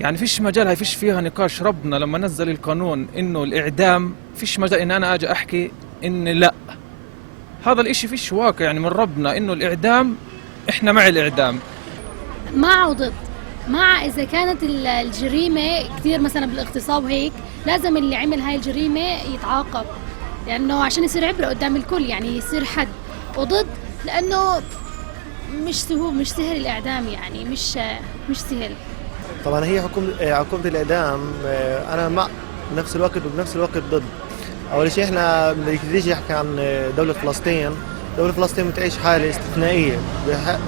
يعني فيش مجال، هي فيش فيها نقاش. ربنا لما نزل القانون انه الاعدام، فيش مجال ان انا اجي احكي ان لا، هذا الاشي فيش واقع يعني من ربنا انه الاعدام، احنا مع الاعدام. مع وضد. مع إذا كانت الجريمة كثير مثلا بالاغتصاب هيك، لازم اللي عمل هاي الجريمة يتعاقب، لأنه عشان يصير عبرة قدام الكل، يعني يصير حد. وضد لأنه مش سهل الإعدام، يعني مش سهل. طبعا هي عقوبة الإعدام، أنا مع بنفس الوقت وبنفس الوقت ضد. أول شيء إحنا بدك يحكي عن دولة فلسطين. دولة فلسطين بتعيش حالة استثنائية،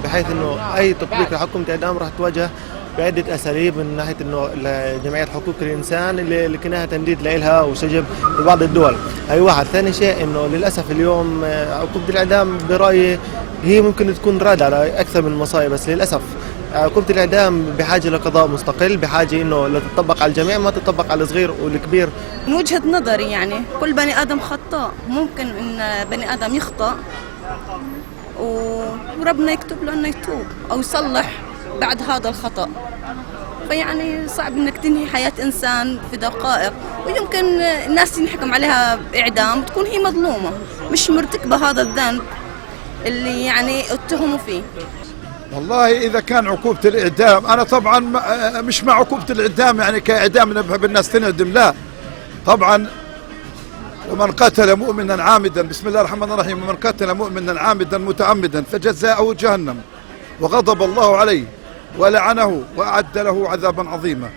بحيث إنه أي تطبيق لحكم الإعدام راح تواجه بعدة أساليب، من ناحية إنه جمعية حقوق الإنسان اللي كناها تنديد لإلها وسجن ببعض الدول. هي واحد. ثاني شيء إنه للأسف اليوم عقوبة الإعدام برأيي هي ممكن تكون رادة على أكثر من مصايب، بس للأسف عقوبة الإعدام بحاجة لقضاء مستقل، بحاجة إنه لا تطبق على الجميع، ما تطبق على الصغير والكبير. من وجهة نظري يعني كل بني آدم خطاء، ممكن إن بني آدم يخطأ وربنا يكتب له إنه يتوب أو يصلح بعد هذا الخطأ. فيعني صعب إنك تنهي حياة إنسان في دقائق، ويمكن الناس ينحكم عليها إعدام تكون هي مظلومة مش مرتكبة هذا الذنب اللي يعني اتهموا فيه. والله إذا كان عقوبة الإعدام، أنا طبعا مش مع عقوبة الإعدام يعني كإعدام بالناس تنعدم، لا طبعا. ومن قتل مؤمنا عامدا، بسم الله الرحمن الرحيم، ومن قتل مؤمنا عامدا متعمدا فجزاؤه جهنم وغضب الله عليه ولعنه وأعد له عذابا عظيما.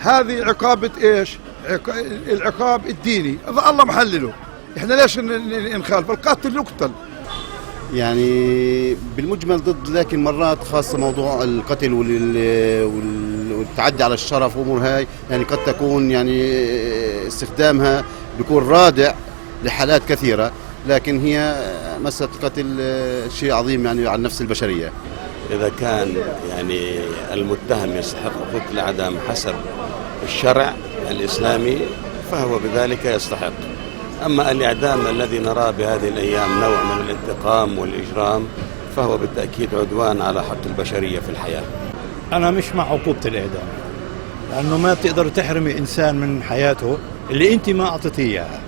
هذه عقابة إيش؟ العقاب الديني، الله محلله. إحنا ليش نخالف؟ القاتل يقتل. يعني بالمجمل ضد، لكن مرات خاصة موضوع القتل والتعدي على الشرف وأمور هاي، يعني قد تكون يعني استخدامها بيكون رادع لحالات كثيرة، لكن هي مسألة القتل شيء عظيم يعني على النفس البشرية. إذا كان يعني المتهم يستحق عقوبة الإعدام حسب الشرع الإسلامي فهو بذلك يستحق. أما الإعدام الذي نراه بهذه الأيام نوع من الانتقام والإجرام فهو بالتأكيد عدوان على حق البشرية في الحياة. أنا مش مع عقوبة الإعدام، لأنه ما بتقدر تحرمي إنسان من حياته اللي أنت ما أعطيتيه إياها.